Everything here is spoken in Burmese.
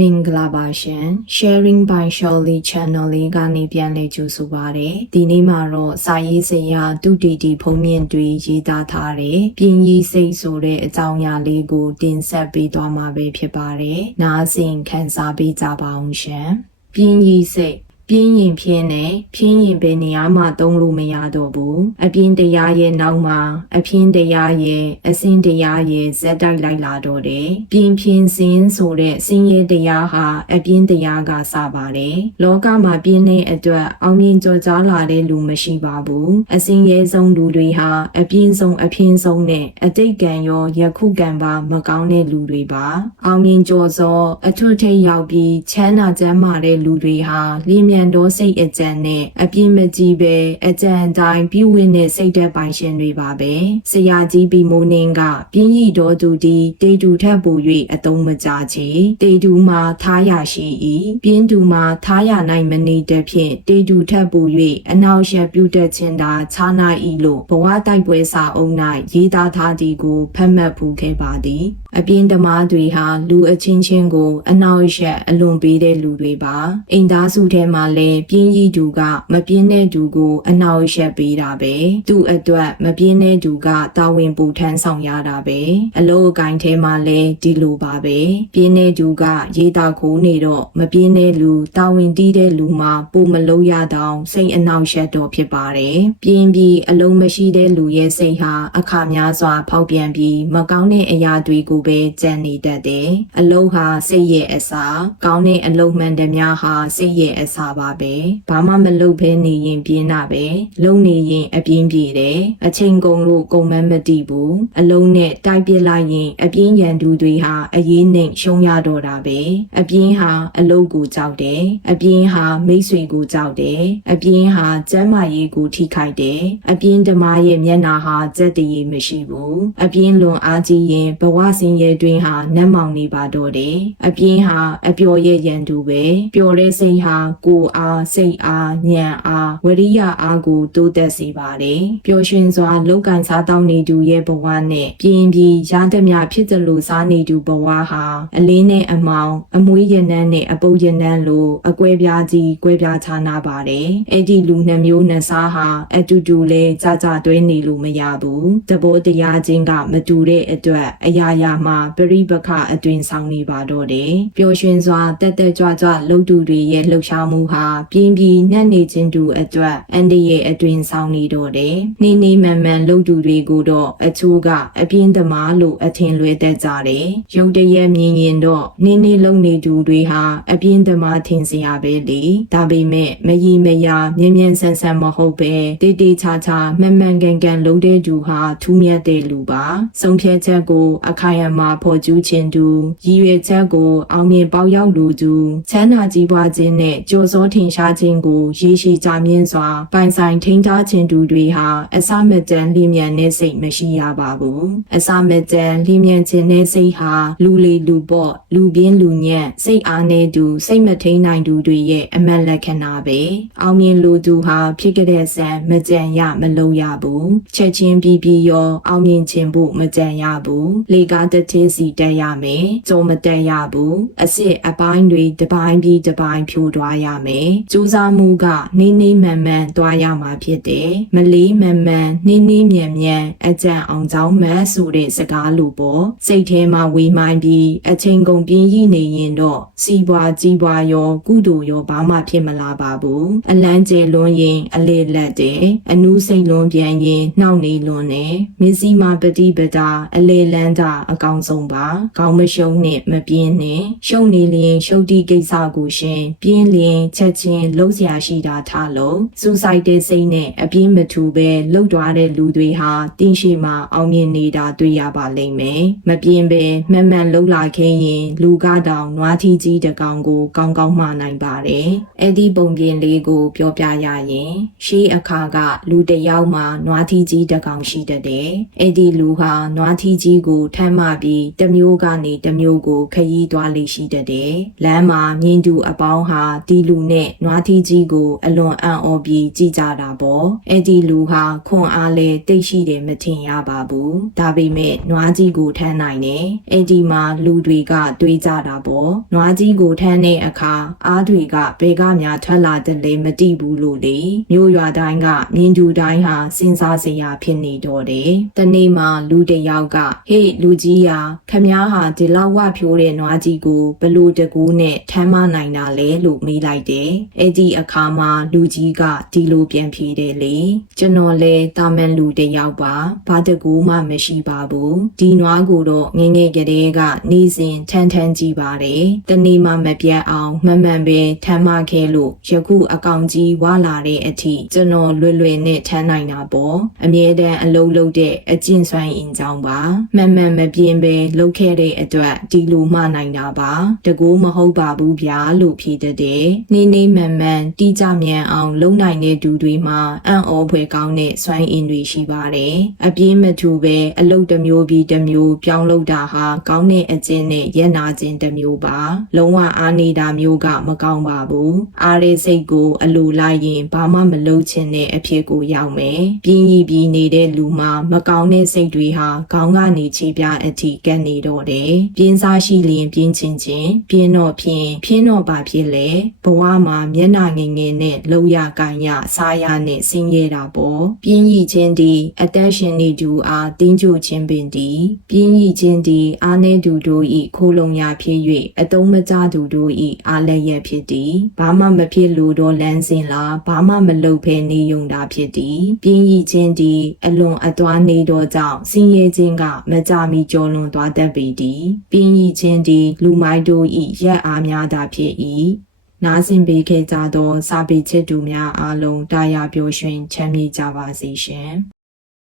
မင်္ဂလာပါရှင် Sharing by Shirley Channel လေးကနေပြန်လည်ကြိုဆိုပါရစေ။ဒီနေ့မှာတော့စာရေးဆရာတူတီတီဖုံးမြင့်တွေရေးသားထားတဲ့ပြင်းကြီးစိတ်ဆိုတဲ့အကြောင်းအရာလေးကိုတင်ဆက်ပေးသွားမှာပဲဖြစ်ပါတယ်။နားဆင်ခံစားပေးကြပါအောင်ရှင်။ပြင်းကြီးစိတ် ပြင်းရင်ဖြင်းနဲ့ဖြင်းရင်ပဲနေရာမှာသုံးလို့မရတော့ဘူးအပြင်းတရားရဲ့နောက်မှာအဖြင်းတရားရဲ့အစင်းတရားရဲ့ဇက်တိုက်လိုက်လာတော့တယ်ပြင်းဖြင်းစင်းဆိုတဲ့စင်းရဲ့တရားဟာအပြင်းတရားကစပါတယ်လောကမှာပြင်းတဲ့အတွက်အောင်မြင်ကြော်ကြားလာတဲ့လူမရှိပါဘူးအစင်းရဲ့ဆုံးလူတွေဟာအပြင်းဆုံးအဖြင်းဆုံးနဲ့အတိတ်ကံရောယခုကံပါမကောင်းတဲ့လူတွေပါအောင်မြင်ကြော်စောအထွတ်ထိပ်ရောက်ပြီးချမ်းသာကျမ်းမာတဲ့လူတွေဟာလင်းမြန်သောစိတ်အကြံနဲ့အပြင်းမကြီးပဲအကြံတိုင်းပြုဝင်တဲ့စိတ်သက်ပိုင်ရှင်တွေပါပဲဆရာကြီးပြီးမိုးနှင်းကပြင်းရီတော်သူဒီတေတူထပ်ပူ၍အတုံးမကြချေတေတူမှာထားရရှိ၏ပြင်းတူမှာထားရနိုင်မနေတဲ့ဖြင့်တေတူထပ်ပူ၍အနောက်ရှက်ပြုတတ်ခြင်းသာခြားနိုင်၏လို့ဘဝတိုက်ပွဲစာအုပ်၌ရေးသားထားသည်ကိုဖတ်မှတ်ဖူးခဲ့ပါသည်အပြင်းသမားတွေဟာလူအချင်းချင်းကို အနောက်ရှက်အလွန်ပေးတဲ့လူတွေပါအိမ်သားစုထဲမှာလည်းပြင်းရီသူကမပြင်းတဲ့သူကိုအနောက်ရှက်ပေးတာပဲသူ့အတွက်မပြင်းတဲ့သူကတာဝန်ပူထမ်းဆောင်ရတာပဲအလို့အကိုင်းထဲမှာလည်းဒီလိုပါပဲပြင်းတဲ့သူကရေးတာခိုးနေတော့မပြင်းတဲ့လူတာဝန်တီးတဲ့လူမှပုံမလုံးရတော့စိတ်အနောက်ရှက်တော့ဖြစ်ပါတယ်ပြင်းပြီးအလုံးမရှိတဲ့လူရဲ့စိတ်ဟာအခါများစွာဖောက်ပြန်ပြီးမကောင်းတဲ့အရာတွေကိုပဲကြံနေတတ်တယ်အလုံးဟာစိတ်ရဲ့အစာကောင်းတဲ့အလုံးမှန်သမျှဟာစိတ်ရဲ့အစာပါပဲဘာမှမလုပ်ဘဲနေရင်ပြင်းတာပဲလုံနေရင်အပြင်းပြေတယ်အချိန်ကုန်လို့ကုန်မမတိဘူးအလုံးနဲ့တိုက်ပြစ်လိုက်ရင်အပြင်းရန်သူတွေဟာအရေးနဲ့ရှုံးရတော့တာပဲအပြင်းဟာအလုံးကိုကြောက်တယ်အပြင်းဟာမိတ်ဆွေကိုကြောက်တယ်အပြင်းဟာကျမ်းမာရေးကိုထိခိုက်တယ်အပြင်းဓမားရဲ့မျက်နာဟာစက်တရည်မရှိဘူးအပြင်းလွန်အားကြီးရင်ဘဝစင်ရဲတွင်ဟာနတ်မောင်နေပါတော့တယ်အပြင်းဟာအပျော်ရဲ့ရန်သူပဲပျော်တဲ့စိတ်ဟာကိုယ်အားစိတ်အားဉာဏ်အားဝရိယအားကိုတိုးတက်စေပါတယ်ပျော်ရွှင်စွာလောကန်စားတောင်းနေသူရဲ့ဘဝနဲ့ပြင်းပြီးရသမျှဖြစ်သလိုစားနေသူဘဝဟာအလင်းနဲ့အမောင် အမွေးရနန်းနဲ့အပုပ်ရနန်းလိုအကွဲပြားကြီးကွဲပြားခြားနာပါတယ်အဲ့ဒီလူနှမျိုးနှစားဟာအတူတူလဲကြကြတွဲနေလို့မရဘူးတဘောတရားချင်းကမတူတဲ့အတွက်အရာရာမှာပရိပခအတွင်ဆောင်နေပါတော့တယ်ပျော်ရွှင်စွာတက်တက်ကြွကြွလှုပ်တူတွေရဲ့လှုပ်ရှားမှုဟာပြင်းပြီးနှက်နေခြင်းတူအတွက်အန်ဒီရဲ့အတွင်ဆောင်နေတော့တယ်နှင်းနှင်းမှန်မှန်လှုပ်တူတွေကိုတော့အချိုးကအပြင်းသမားလို့အထင်လွဲတတ်ကြတယ်ရုပ်တရက်မြင်ရင်တော့နှင်းနှင်းလုံနေသူတွေဟာအပြင်းသမားထင်စရာပဲလေဒါပေမဲ့မယီမယာမြင်းမြန်းဆန်းဆန်းမဟုတ်ပဲတေးတေးချာချာမှန်မှန်ကန်ကန်လုံးတဲ့သူဟာထူးမြတ်တဲ့လူပါဆုံးဖြတ်ချက်ကိုအခိုင်အမာဖော်ကျူးခြင်းသူရည်ရွယ်ချက်ကိုအောင်မြင်ပေါက်ရောက်လူသူချမ်းသာကြီးပွားခြင်းနဲ့ကြော်စောထင်ရှားခြင်းကိုရည်ရှိကြမြင့်စွာပိုင်ဆိုင်ထိန်းထားခြင်းသူတွေဟာအစမတန်လျင်မြန်တဲ့စိတ်မရှိရပါဘူးအစမတန်လျင်မြန်ခြင်းတဲ့စိတ်ဟာလူလေလူပေါ့လူပြင်းလူညံ့စိတ်အားနေသူစိတ်မထိန်နိုင်သူတွေရဲ့အမတ်လက္ခဏာပဲအောင်မြင်လူသူဟာဖြစ်ကြတဲ့ဆန်မကြံရမလုံးရဘူးချက်ချင်းပြီးပြီးရောအောင်မြင်ခြင်းဖို့မကြံရဘူးလေကားတစ်သေးစီတက်ရမယ်ကြုံမတက်ရဘူးအစ်စ်အပိုင်းတွေတစ်ပိုင်းပြီးတစ်ပိုင်းဖြိုးသွားရမယ်စူးစမ်းမှုကနေနေမှန်မှန်သွားရမှာဖြစ်တယ်မလေးမှန်မှန်နေနေမြန်မြန်အကြံအောင်ကြောင်းမှန်ဆိုတဲ့စကားလိုပေါ့စိတ်ထဲမှာဝေမိုင်းပြီးအချိန်ကုန်ပြင်းရနေရင်တော့စီးပွားကြီးပွားရောကုသိုလ်ရောဘာမှဖြစ်မလာပါဘူးအလန်းကျဲလွန်းရင်အလေလက်တယ်အနူးစိတ်လွန်ပြန်ရင်နှောက်နေလွန်းတယ်မစ္စည်းမပတိပဒါအလေလန်းတာအကောင်ဆုံးပါကောင်းမရှုံးနဲ့မပြင်းနဲ့ရှုံနေလျင်ရှုပ်တိကိစ္စကိုရှင်ပြင်းလျင်ချက်ချင်းလုံးစရာရှိတာထားလို့စူဆိုင်တဲ့စိတ်နဲ့အပြင်းမထူပဲလှုပ်သွားတဲ့လူတွေဟာတင်းရှိမှအောင်မြင်နေတာတွေ့ရပါလိမ့်မယ်မပြင်းပဲမှန်မှန်လှုပ်လာခဲ့ရင် လူကတောင်နွားထီကြီးတစ်ကောင်ကိုကောင်းကောင်းမှနိုင်ပါတယ်အဲ့ဒီပုံပြင်လေးကိုပြောပြရရင်ရှေးအခါကလူတစ်ယောက်မှာနွားထီကြီးတစ်ကောင်ရှိတတ်တယ်အဲ့ဒီလူဟာနွားထီကြီးကိုထမ်းမှပြီးတစ်မျိုးကနေတစ်မျိုးကိုခရီးသွားလိရှိတတ်တယ်လမ်းမှာမြင်းတူအပေါင်းဟာဒီလူနဲ့နဲ့နွားထီးကြီးကိုအလွန်အံ့ဩပြီးကြည်ကြတာပေါ့အဲ့ဒီလူဟာခွန်အားလဲတိတ်ရှိတယ်မထင်ရပါဘူးဒါပေမဲ့နွားကြီးကိုထမ်းနိုင်တယ်အဲ့ဒီမှာလူတွေကတွေးကြတာပေါ့နွားကြီးကိုထမ်းတဲ့အခါအားတွေကဘယ်ကများထွက်လာတယ်လဲမသိဘူးလို့လေမြို့ရွာတိုင်းကမြင်းကျူတိုင်းဟာစဉ်းစားစရာဖြစ်နေတော့တယ်တနေ့မှလူတစ်ယောက်ကဟေးလူကြီးဟာခမားဟာဒီလောက်ဝဖြိုးတဲ့နွားကြီးကိုဘလို့တကူနဲ့ထမ်းမနိုင်တာလဲလို့မေးလိုက်တယ်အဲ့ဒီအခါမှာလူကြီးကဒီလိုပြန်ဖြေတယ်လေကျွန်တော်လဲတာမန်လူတစ်ယောက်ပါဘာတကူမှမရှိပါဘူးဒီနွားကိုတော့ငယ်ငယ်ကလေးကနေစဉ်ထမ်းထမ်းကြည့်ပါတယ်တနေ့မှမပြတ်အောင်မမှန်ပဲထမ်းမခဲ့လို့ယခုအကောင်ကြီးဝလာတဲ့အထိကျွန်တော်လွယ်လွယ်နဲ့ထမ်းနိုင်တာပေါ့အမြဲတမ်းအလုံးလုံးတဲ့အကျင့်ဆိုင်အင်ကြောင်းပါမှန်မှန်မပြင်းပဲလုပ်ခဲ့တဲ့အတွက်ဒီလိုမှနိုင်တာပါတကူမဟုတ်ပါဘူးဗျာလို့ဖြေတတ်တယ်နေနေမှန်မှန်တီးကြမြန်အောင် လုံနိုင်တဲ့သူတွေမှာအံ့ဩဖွယ်ကောင်းတဲ့စွမ်းအင်တွေရှိပါတယ်အပြင်းမထူပဲအလုပ်တစ်မျိုးပြီးတစ်မျိုးပြောင်းလုပ်တာဟာကောင်းတဲ့အကျင့်နဲ့ရက်နာခြင်းတစ်မျိုးပါလုံးဝအားနေတာမျိုးကမကောင်းပါဘူးအားရစိတ်ကိုအလိုလိုက်ရင်ဘာမှမလုပ်ချင်တဲ့အဖြစ်ကိုရောက်မယ်ပြင်းရီပြီးနေတဲ့လူမှာမကောင်းတဲ့စိတ်တွေဟာခေါင်းကနေခြေပြအထိကပ်နေတော့တယ်ပြင်းစားရှိလျင်ပြင်းချင်းချင်းပြင်းတော့ဖြင်းဖြင်းတော့ပါဖြစ်လေဘဝမှာမျက်နာငယ်ငယ်နဲ့လှုပ်ရကန်ရစားရနဲ့ဆင်းရဲတာပေါ့ပြင်းရီချင်းဒီအသက်ရှင်နေသူအားတင်းကြိုခြင်းပင်ဒီပြင်းရီချင်းဒီအားနေသူတို့ဤခိုးလုံရဖြစ်၍အတုံးမကြသူတို့ဤအားလည်းရဖြစ်သည်ဘာမှမဖြစ်လို့တော့လန်းစင်လားဘာမှမလုပ်ဖဲနေယုံတာဖြစ်သည်ပြင်းရီချင်းဒီအလွန်အသွားနေတော့ကြောင့်ဆင်းရဲခြင်းကမကြမီကျော်လွန်သွားတတ်ပေသည်ပြင်းရီချင်းဒီလူမိုက်တို့ဤရက်အားများတာဖြစ်၏ နားဆင်ပေးခဲ့ကြသောစာပေချစ်သူများအားလုံးတာယာပျော်ရွှင်ချမ်းမြေ့ကြပါစေရှင်